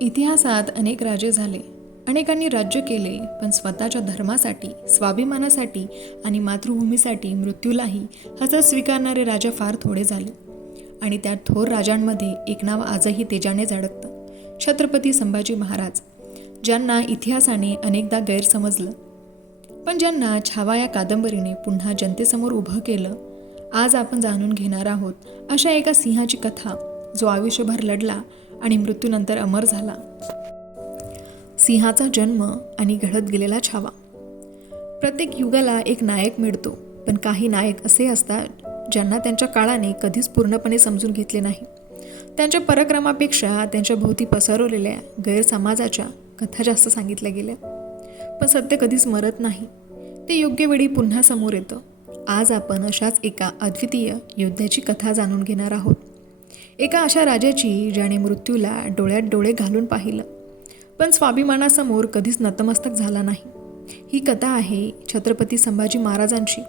इतिहासात अनेक राजे झाले, अनेकांनी राज्य केले, पण स्वतःच्या धर्मासाठी, स्वाभिमानासाठी आणि मातृभूमीसाठी मृत्यूलाही हसत स्वीकारणारे राजा फार थोडे झाले. आणि त्या थोर राजांमध्ये एक नाव आजही तेजाने झळकतं, छत्रपती संभाजी महाराज, ज्यांना इतिहासाने अनेकदा गैरसमजलं, पण ज्यांना छावा या कादंबरीने पुन्हा जनतेसमोर उभं केलं. आज आपण जाणून घेणार आहोत अशा एका सिंहाची कथा, जो आयुष्यभर लढला आणि मृत्यूनंतर अमर झाला. सिंहाचा जन्म आणि घडत गेलेला छावा. प्रत्येक युगाला एक नायक मिळतो, पण काही नायक असे असतात ज्यांना त्यांच्या काळाने कधीच पूर्णपणे समजून घेतले नाही. त्यांच्या पराक्रमापेक्षा त्यांच्या भोवती पसरवलेल्या गैरसमाजाच्या कथा जास्त सांगितल्या गेल्या. पण सत्य कधीच मरत नाही, ते योग्य वेळी पुन्हा समोर येतं. आज आपण अशाच एका अद्वितीय योद्ध्याची कथा जाणून घेणार आहोत. एका अशा राजाची ज्याने मृत्यूला डोळ्यात डोळे घालून पाहिलं, पण स्वाभिमानासमोर कधीच नतमस्तक झाला नाही. ही कथा आहे छत्रपती संभाजी महाराजांची,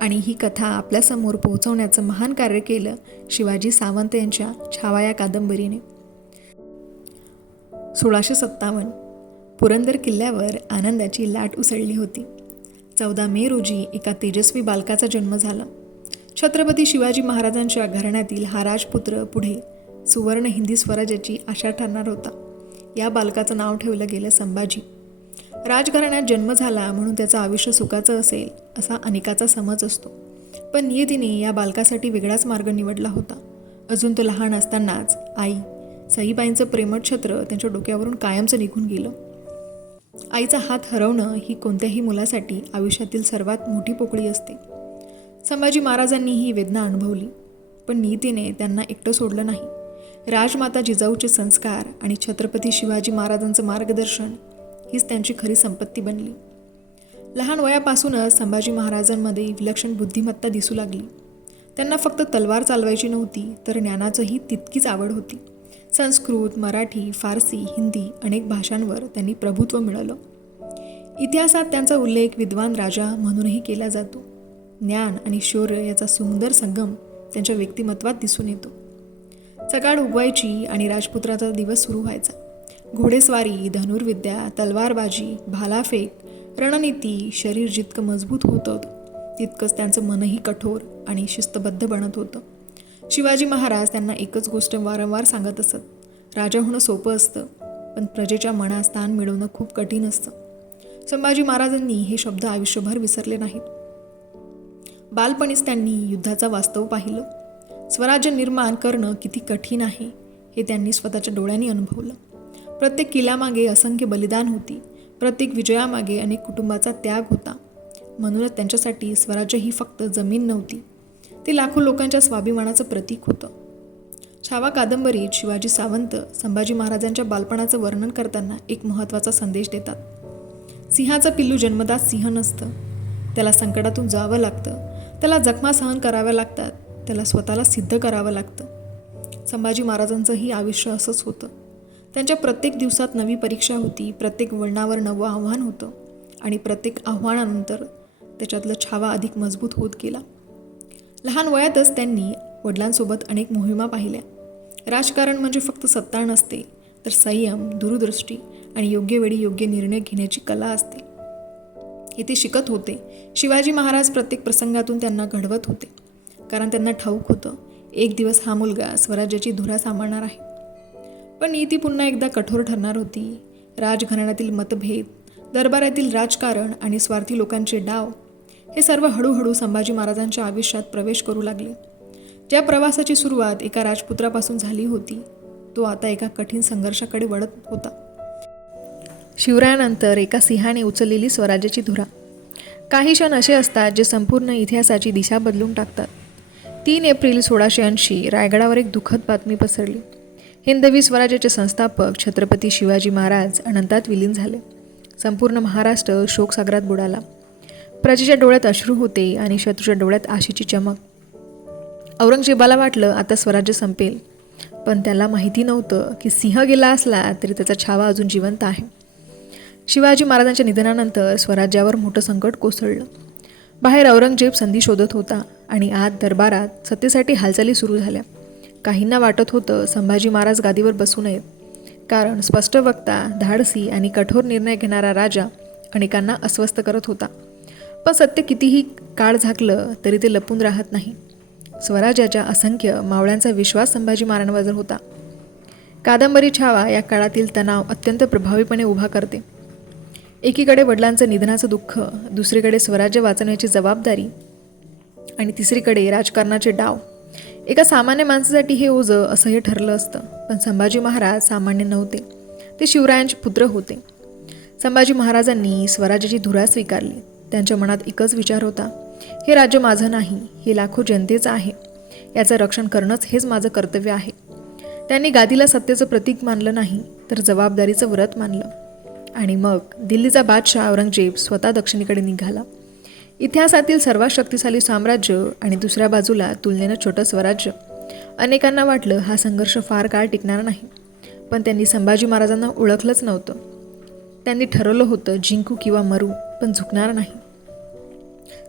आणि ही कथा आपल्यासमोर पोहोचवण्याचं महान कार्य केलं शिवाजी सावंत यांच्या छावा या कादंबरीने. 1657 पुरंदर किल्ल्यावर आनंदाची लाट उसळली होती. 14 मे रोजी एका तेजस्वी बालकाचा जन्म झाला. छत्रपती शिवाजी महाराजांच्या घराण्यातील हा राजपुत्र पुढे सुवर्ण हिंदी स्वराज्याची आशा ठरणार होता. या बालकाचं नाव ठेवलं गेलं संभाजी. राजघराण्यात जन्म झाला म्हणून त्याचं आयुष्य सुखाचं असेल असा अनेकाचा समज असतो, पण नियतीने या बालकासाठी वेगळाच मार्ग निवडला होता. अजून तो लहान असतानाच आई सईबाईंचं प्रेमळ छत्र त्यांच्या डोक्यावरून कायमचं निघून गेलं. आईचा हात हरवणं ही कोणत्याही मुलासाठी आयुष्यातील सर्वात मोठी पोकळी असते. संभाजी महाराजांनी ही वेदना अनुभवली, पण नियतीने त्यांना एकटं सोडलं नाही. राजमाता जिजाऊचे संस्कार आणि छत्रपती शिवाजी महाराजांचं मार्गदर्शन हीच त्यांची खरी संपत्ती बनली. लहान वयापासूनच संभाजी महाराजांमध्ये विलक्षण बुद्धिमत्ता दिसू लागली. त्यांना फक्त तलवार चालवायची नव्हती, तर ज्ञानाचंही तितकीच आवड होती. संस्कृत, मराठी, फारसी, हिंदी अनेक भाषांवर त्यांनी प्रभुत्व मिळवलं. इतिहासात त्यांचा उल्लेख विद्वान राजा म्हणूनही केला जातो. ज्ञान आणि शौर्य याचा सुंदर संगम त्यांच्या व्यक्तिमत्वात दिसून येतो. सकाळ उगवायची आणि राजपुत्राचा दिवस सुरू व्हायचा. घोडेस्वारी, धनुर्विद्या, तलवारबाजी, भालाफेक, रणनीती. शरीर जितकं मजबूत होतं तितकंच त्यांचं मनही कठोर आणि शिस्तबद्ध बनत होतं. शिवाजी महाराज त्यांना एकच गोष्ट वारंवार सांगत असत, राजा होणं सोपं असतं, पण प्रजेच्या मनात स्थान मिळवणं खूप कठीण असतं. संभाजी महाराजांनी हे शब्द आयुष्यभर विसरले नाहीत. बालपणीच त्यांनी युद्धाचा वास्तव पाहिलं. स्वराज्य निर्माण करणं किती कठीण आहे हे त्यांनी स्वतःच्या डोळ्यांनी अनुभवलं. प्रत्येक किल्ल्यामागे असंख्य बलिदान होती, प्रत्येक विजयामागे अनेक कुटुंबाचा त्याग होता. म्हणूनच त्यांच्यासाठी स्वराज्य ही फक्त जमीन नव्हती, ते लाखो लोकांच्या स्वाभिमानाचं प्रतीक होतं. छावा कादंबरीत शिवाजी सावंत संभाजी महाराजांच्या बालपणाचं वर्णन करताना एक महत्त्वाचा संदेश देतात. सिंहाचं पिल्लू जन्मदात सिंह नसतं, त्याला संकटातून जावं लागतं, त्याला जखमा सहन कराव्या लागतात, त्याला स्वतःला सिद्ध करावं लागतं. संभाजी महाराजांचंही आयुष्य असंच होतं. त्यांच्या प्रत्येक दिवसात नवी परीक्षा होती, प्रत्येक वळणावर नवं आव्हान होतं, आणि प्रत्येक आव्हानानंतर त्याच्यातलं छावा अधिक मजबूत होत गेला. लहान वयातच त्यांनी वडिलांसोबत अनेक मोहिमा पाहिल्या. राजकारण म्हणजे फक्त सत्ता नसते, तर संयम, दूरदृष्टी आणि योग्य वेळी योग्य निर्णय घेण्याची कला असते. हे ते शिकत होते. शिवाजी महाराज प्रत्येक प्रसंगातून त्यांना घडवत होते, कारण त्यांना ठाऊक होतं एक दिवस हा मुलगा स्वराज्याची धुरा सांभाळणार आहे. पण नीती पुन्हा एकदा कठोर ठरणार होती. राजघराण्यातील मतभेद, दरबारातील राजकारण आणि स्वार्थी लोकांचे डाव हे सर्व हळूहळू संभाजी महाराजांच्या आयुष्यात प्रवेश करू लागले. ज्या प्रवासाची सुरुवात एका राजपुत्रापासून झाली होती, तो आता एका कठीण संघर्षाकडे वळत होता. शिवरायानंतर एका सिंहाने उचललेली स्वराज्याची धुरा. काही क्षण असे असतात जे संपूर्ण इतिहासाची दिशा बदलून टाकतात. 3 एप्रिल 1680 रायगडावर एक दुःखद बातमी पसरली. हिंदवी स्वराज्याचे संस्थापक छत्रपती शिवाजी महाराज अनंतात विलीन झाले. संपूर्ण महाराष्ट्र शोकसागरात बुडाला. प्रजेच्या डोळ्यात अश्रू होते आणि शत्रूच्या डोळ्यात आशेची चमक. औरंगजेबाला वाटलं आता स्वराज्य संपेल, पण त्याला माहिती नव्हतं की सिंह गेला असला तरी त्याचा छावा अजून जिवंत आहे. शिवाजी महाराजांच्या निधनानंतर स्वराज्यावर मोठं संकट कोसळलं. बाहेर औरंगजेब संधी शोधत होता आणि आत दरबारात सत्तेसाठी हालचाली सुरू झाल्या. काहींना वाटत होतं संभाजी महाराज गादीवर बसू नयेत. कारण स्पष्ट वक्ता, धाडसी आणि कठोर निर्णय घेणारा राजा अनेकांना अस्वस्थ करत होता. पण सत्य कितीही काळ झाकलं तरी ते लपून राहत नाही. स्वराज्याच्या असंख्य मावळ्यांचा विश्वास संभाजी महाराजांवर होता. कादंबरी छावा या काळातील तणाव अत्यंत प्रभावीपणे उभा करते. एकीकडे वडिलांचं निधनाचं दुःख, दुसरीकडे स्वराज्य वाचवण्याची जबाबदारी आणि तिसरीकडे राजकारणाचे डाव. एका सामान्य माणसासाठी हे ओझं असं हे ठरलं असतं. पण संभाजी महाराज सामान्य नव्हते. ते शिवरायांचे पुत्र होते. संभाजी महाराजांनी स्वराज्याची धुरा स्वीकारली. त्यांच्या मनात एकच विचार होता, हे राज्य माझं नाही, हे लाखो जनतेचं आहे. याचं रक्षण करणंच हेच माझं कर्तव्य आहे. त्यांनी गादीला सत्तेचं प्रतीक मानलं नाही, तर जबाबदारीचं व्रत मानलं. आणि मग दिल्लीचा बादशाह औरंगजेब स्वतः दक्षिणेकडे निघाला. इतिहासातील सर्वात शक्तिशाली साम्राज्य आणि दुसऱ्या बाजूला तुलनेनं छोटं स्वराज्य. अनेकांना वाटलं हा संघर्ष फार काळ टिकणार नाही. पण त्यांनी संभाजी महाराजांना ओळखलंच नव्हतं. त्यांनी ठरवलं होतं जिंकू किंवा मरू, पण झुकणार नाही.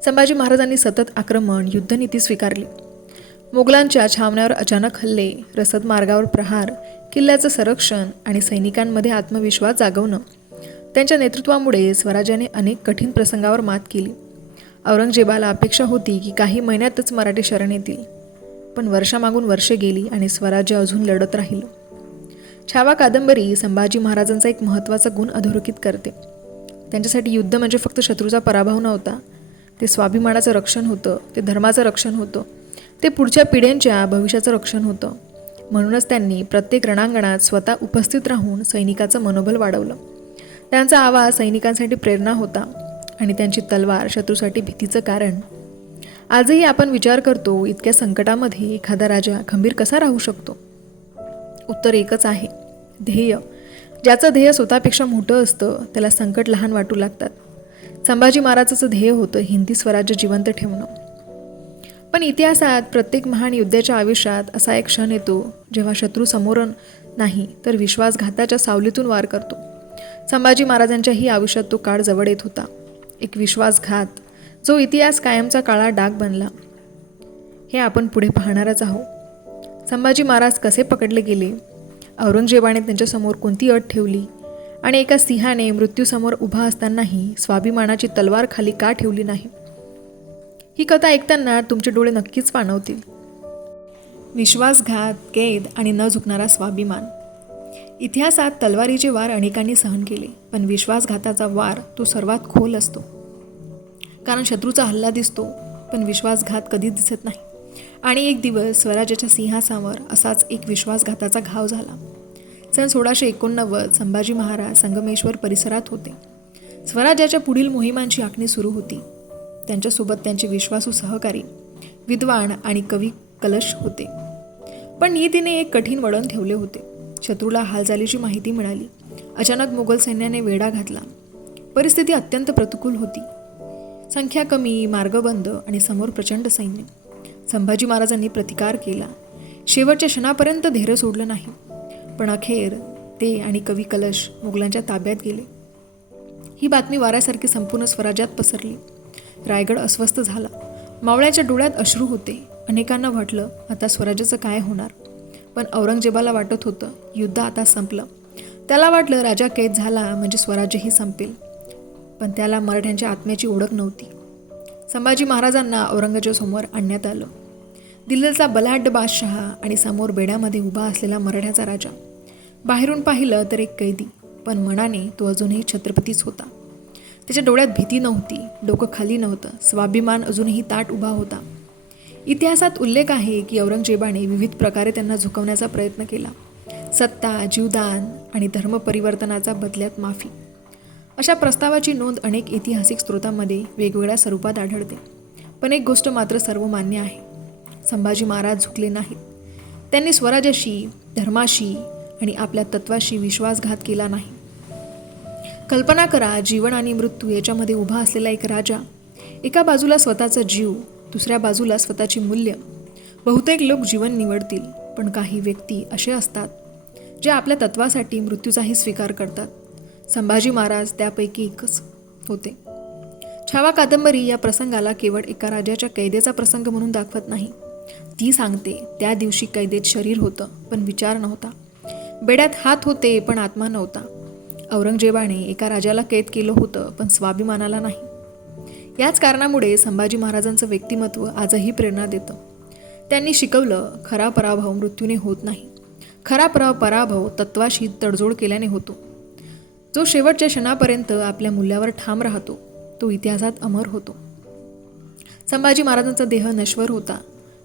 संभाजी महाराजांनी सतत आक्रमण, युद्धनीती स्वीकारली. मोगलांच्या छावण्यावर अचानक हल्ले, रसद मार्गावर प्रहार, किल्ल्याचं संरक्षण आणि सैनिकांमध्ये आत्मविश्वास जागवणं. त्यांच्या नेतृत्वामुळे स्वराज्याने अनेक कठीण प्रसंगावर मात केली. औरंगजेबाला अपेक्षा होती की काही महिन्यातच मराठी शरण येतील. पण वर्षामागून वर्षे गेली आणि स्वराज्य अजून लढत राहिलं. छावा कादंबरी संभाजी महाराजांचा एक महत्त्वाचा गुण अधोरेखित करते. त्यांच्यासाठी युद्ध म्हणजे फक्त शत्रूचा पराभव नव्हता. ते स्वाभिमानाचं रक्षण होतं, ते धर्माचं रक्षण होतं, ते पुढच्या पिढ्यांच्या भविष्याचं रक्षण होतं. म्हणूनच त्यांनी प्रत्येक रणांगणात स्वतः उपस्थित राहून सैनिकाचं मनोबल वाढवलं. त्यांचा आवाज सैनिकांसाठी प्रेरणा होता आणि त्यांची तलवार शत्रूसाठी भीतीचं कारण. आजही आपण विचार करतो, इतक्या संकटामध्ये एखादा राजा खंबीर कसा राहू शकतो? उत्तर एकच आहे, ध्येय. ज्याचं ध्येय स्वतःपेक्षा मोठं असतं त्याला संकट लहान वाटू लागतात. संभाजी महाराजांचं ध्येय होतं हिंदी स्वराज्य जिवंत ठेवणं. पण इतिहासात प्रत्येक महान युद्धाच्या आयुष्यात असा एक क्षण येतो जेव्हा शत्रू समोर नाही तर विश्वासघाताच्या सावलीतून वार करतो. संभाजी महाराजांच्याही आयुष्यात तो काळ जवळ येत होता. एक विश्वासघात जो इतिहास कायमचा काळा डाग बनला. हे आपण पुढे पाहणारच आहोत. संभाजी महाराज कसे पकडले गेले, औरंगजेबाने त्यांच्यासमोर कोणती अट ठेवली आणि एका सिंहाने मृत्यूसमोर उभा असतानाही स्वाभिमानाची तलवार खाली का ठेवली नाही. ही कथा ऐकताना तुमचे डोळे नक्कीच पाणवतील. विश्वासघात, कैद आणि न झुकणारा स्वाभिमान. इतिहासात तलवारीचे वार अनेकांनी सहन केले, पण विश्वासघाताचा वार तो सर्वात खोल असतो. कारण शत्रूचा हल्ला दिसतो, पण विश्वासघात कधीच दिसत नाही. आणि एक दिवस स्वराज्याच्या सिंहासनावर असाच एक विश्वासघाताचा घाव झाला. सन 1689 संभाजी महाराज संगमेश्वर परिसरात होते. स्वराज्याच्या पुढील मोहिमांची आखणी सुरू होती. त्यांच्यासोबत त्यांचे विश्वासू सहकारी, विद्वान आणि कवी कलश होते. पण नीतीने एक कठीण वळण ठेवले होते. शत्रूला हालचालीची माहिती मिळाली. अचानक मुघल सैन्याने वेढा घातला. परिस्थिती अत्यंत प्रतिकूल होती. संख्या कमी, मार्ग बंद आणि समोर प्रचंड सैन्य. संभाजी महाराजांनी प्रतिकार केला. शेवटच्या क्षणापर्यंत धैर्य सोडलं नाही. पण अखेर ते आणि कवी कलश मुघलांच्या ताब्यात गेले. ही बातमी वाऱ्यासारखी संपूर्ण स्वराज्यात पसरली. रायगड अस्वस्थ झाला. मावळ्याच्या डोळ्यात अश्रू होते. अनेकांना वाटलं आता स्वराज्याचं काय होणार. पण औरंगजेबाला वाटत होतं युद्ध आता संपलं. त्याला वाटलं राजा कैद झाला म्हणजे स्वराज्यही संपेल. पण त्याला मराठ्यांच्या आत्म्याची ओळख नव्हती. संभाजी महाराजांना औरंगजेबासमोर आणण्यात आलं. दिल्लीचा बलाढ्य बादशहा आणि समोर बेड्यामध्ये उभा असलेला मराठ्याचा राजा. बाहेरून पाहिलं तर एक कैदी, पण मनाने तो अजूनही छत्रपतीच होता. त्याच्या डोळ्यात भीती नव्हती, डोकं खाली नव्हतं, स्वाभिमान अजूनही ताठ उभा होता. इतिहासात उल्लेख आहे की औरंगजेबाने विविध प्रकारे त्यांना झुकवण्याचा प्रयत्न केला. सत्ता, जीवदान आणि धर्मपरिवर्तनाचा बदल्यात माफी अशा प्रस्तावाची नोंद अनेक ऐतिहासिक स्रोतांमध्ये वेगवेगळ्या स्वरूपात आढळते. पण एक गोष्ट मात्र सर्वमान्य आहे, संभाजी महाराज झुकले नाहीत. त्यांनी स्वराज्याशी, धर्माशी आणि आपल्या तत्वाशी विश्वासघात केला नाही. कल्पना करा, जीवन आणि मृत्यू याच्यामध्ये उभा असलेला एक राजा. एका बाजूला स्वतःचा जीव, दुसऱ्या बाजूला स्वतःची मूल्य. बहुतेक लोक जीवन निवडतील, पण काही व्यक्ती असे असतात जे आपल्या तत्वासाठी मृत्यूचाही स्वीकार करतात. संभाजी महाराज त्यापैकी एकच होते. छावा कादंबरी या प्रसंगाला केवळ एका राजाच्या कैदेचा प्रसंग म्हणून दाखवत नाही. ती सांगते त्या दिवशी कैदेत शरीर होतं पण विचार नव्हता. बेड्यात हात होते पण आत्मा नव्हता. औरंगजेबाने एका राजाला कैद केलं होतं पण स्वाभिमानाला नाही. याच कारणामुळे संभाजी महाराजांचं व्यक्तिमत्व आजही प्रेरणा देतं. त्यांनी शिकवलं, खरा पराभव मृत्यूने होत नाही, खरा पराभव तत्वाशी तडजोड केल्याने होतो. जो शेवटच्या क्षणापर्यंत आपल्या मूल्यावर ठाम राहतो तो इतिहासात अमर होतो. संभाजी महाराजांचा देह नश्वर होता,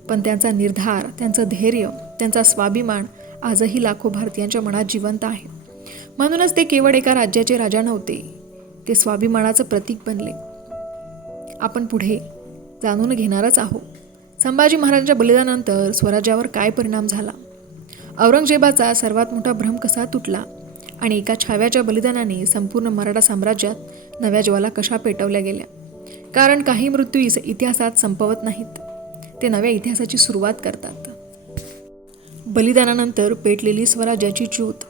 पण त्यांचा निर्धार, त्यांचं धैर्य, त्यांचा स्वाभिमान आजही लाखो भारतीयांच्या मनात जिवंत आहे. म्हणूनच ते केवळ एका राज्याचे राजा नव्हते, ते स्वाभिमानाचं प्रतीक बनले. आपण पुढे जाणून घेणारच आहोत संभाजी महाराजांच्या बलिदानानंतर स्वराज्यावर काय परिणाम झाला, औरंगजेबाचा सर्वात मोठा भ्रम कसा तुटला आणि एका छाव्याच्या बलिदानाने संपूर्ण मराठा साम्राज्यात नव्या ज्वाला कशा पेटवल्या गेल्या. कारण काही मृत्यू इतिहासात संपवत नाहीत, ते नव्या इतिहासाची सुरुवात करतात. बलिदानानंतर पेटलेली स्वराज्याची ज्योत.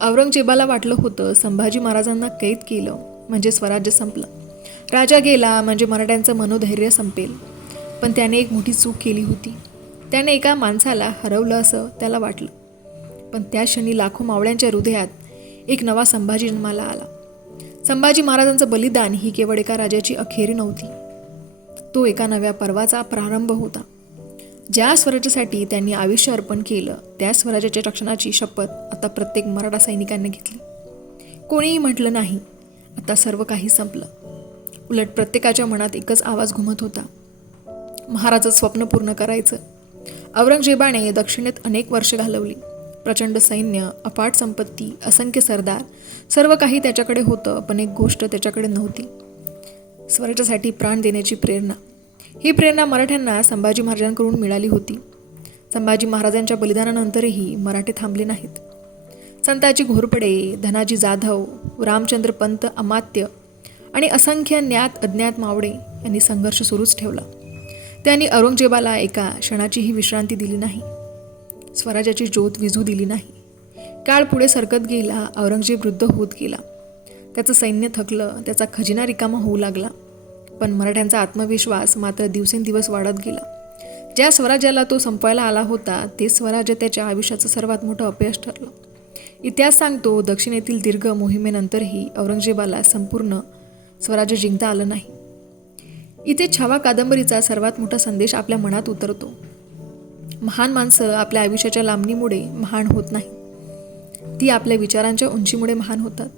औरंगजेबाला वाटलं होतं संभाजी महाराजांना कैद केलं म्हणजे स्वराज्य संपलं, राजा गेला म्हणजे मराठ्यांचं मनोधैर्य संपेल. पण त्याने एक मोठी चूक केली होती. त्याने एका माणसाला हरवलं असं त्याला वाटलं. पण त्या क्षणी लाखो मावळ्यांच्या हृदयात एक नवा संभाजी जन्माला आला. संभाजी महाराजांचं बलिदान ही केवळ एका राजाची अखेरी नव्हती, तो एका नव्या पर्वाचा प्रारंभ होता. ज्या स्वराज्यासाठी त्यांनी आयुष्य अर्पण केलं त्या स्वराज्याच्या रक्षणाची शपथ आता प्रत्येक मराठा सैनिकांनी घेतली. कोणीही म्हटलं नाही आता सर्व काही संपलं. उलट प्रत्येकाच्या मनात एकच आवाज घुमत होता, महाराजचं स्वप्न पूर्ण करायचं. औरंगजेबाने दक्षिणेत अनेक वर्ष घालवली. प्रचंड सैन्य, अफाट संपत्ती, असंख्य सरदार, सर्व काही त्याच्याकडे होतं, पण एक गोष्ट त्याच्याकडे नव्हती, स्वराज्यासाठी प्राण देण्याची प्रेरणा. ही प्रेरणा मराठ्यांना संभाजी महाराजांकडून मिळाली होती. संभाजी महाराजांच्या बलिदानानंतरही मराठे थांबले नाहीत. संताजी घोरपडे, धनाजी जाधव, रामचंद्र पंत अमात्य आणि असंख्य ज्ञात अज्ञात मावळे यांनी संघर्ष सुरूच ठेवला. त्यांनी औरंगजेबाला एका क्षणाचीही विश्रांती दिली नाही, स्वराज्याची ज्योत विझू दिली नाही. काळ पुढे सरकत गेला, औरंगजेब वृद्ध होत गेला, त्याचं सैन्य थकलं, त्याचा खजिना रिकामा होऊ लागला. पण मराठ्यांचा आत्मविश्वास मात्र दिवसेंदिवस वाढत गेला. ज्या स्वराज्याला तो संपवायला आला होता ते स्वराज्य त्याच्या आयुष्याचं सर्वात मोठं अपयश ठरलं. इतिहास सांगतो, दक्षिणेतील दीर्घ मोहिमेनंतरही औरंगजेबाला संपूर्ण स्वराज्य जिंकता आलं नाही. इथे छावा कादंबरीचा सर्वात मोठा संदेश आपल्या मनात उतरतो. महान माणसं आपल्या आयुष्याच्या लांबणीमुळे महान होत नाही, ती आपल्या विचारांच्या उंचीमुळे महान होतात.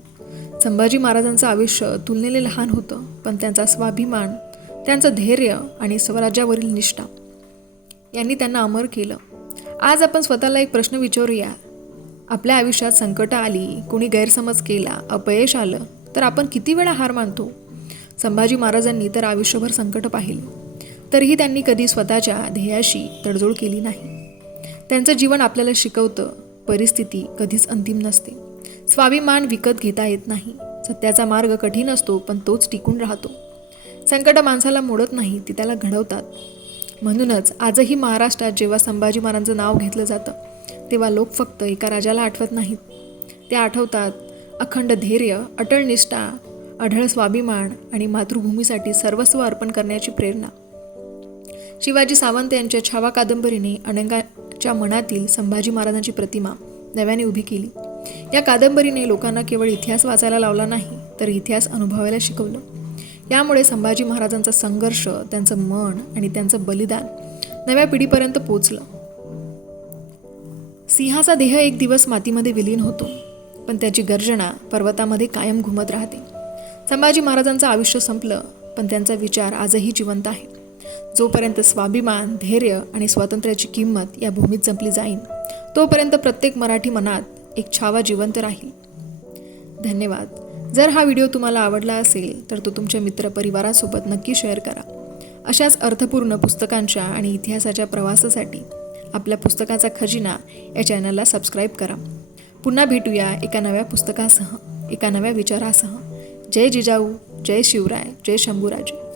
संभाजी महाराजांचं आयुष्य तुलनेने लहान होतं, पण त्यांचा स्वाभिमान, त्यांचं धैर्य आणि स्वराज्यावरील निष्ठा यांनी त्यांना अमर केलं. आज आपण स्वतःला एक प्रश्न विचारूया, आपल्या आयुष्यात संकट आली, कोणी गैरसमज केला, अपयश आलं तर आपण किती वेळा हार मानतो. संभाजी महाराजांनी तर आयुष्यभर संकट पाहिले, तरीही त्यांनी कधी स्वतःच्या ध्येयाशी तडजोड केली नाही. त्यांचं जीवन आपल्याला शिकवतं, परिस्थिती कधीच अंतिम नसते, स्वाभिमान विकत घेता येत नाही. सत्याचा मार्ग कठीण असतो पण तोच टिकून राहतो. संकट माणसाला मोडत नाही, ती त्याला घडवतात. म्हणूनच आजही महाराष्ट्रात जेव्हा संभाजी महाराजांचं नाव घेतलं जातं तेव्हा लोक फक्त एका राजाला आठवत नाहीत, ते आठवतात अखंड धैर्य, अटळ निष्ठा, अढळ स्वाभिमान आणि मातृभूमीसाठी सर्वस्व अर्पण करण्याची प्रेरणा. शिवाजी सावंत यांच्या छावा कादंबरीने अनेकांच्या मनातील संभाजी महाराजांची प्रतिमा नव्याने उभी केली. या कादंबरीने लोकांना केवळ इतिहास वाचायला लावला नाही, तर इतिहास अनुभवायला शिकवलं. यामुळे संभाजी महाराजांचा संघर्ष, त्यांचं मन आणि त्यांचं बलिदान नव्या पिढीपर्यंत पोचलं. सिंहाचा देह एक दिवस मातीमध्ये विलीन होतो, पण त्याची गर्जना पर्वतामध्ये कायम घुमत राहते. संभाजी महाराजांचं आयुष्य संपलं, पण त्यांचा विचार आजही जिवंत आहे. जोपर्यंत स्वाभिमान, धैर्य आणि स्वातंत्र्याची किंमत या भूमीत जपली जाईल, तोपर्यंत प्रत्येक मराठी मनात एक छावा जिवंत राहील. धन्यवाद. जर हा व्हिडिओ तुम्हाला आवडला असेल तर तो तुमच्या मित्रपरिवारासोबत नक्की शेअर करा. अशाच अर्थपूर्ण पुस्तकांच्या आणि इतिहासाच्या प्रवासासाठी आपल्या पुस्तकाचा खजिना या चॅनलला सबस्क्राईब करा. पुन्हा भेटूया एका नव्या पुस्तकासह, एका नव्या विचारासह. जय जिजाऊ, जय शिवराय, जय शंभूराजे.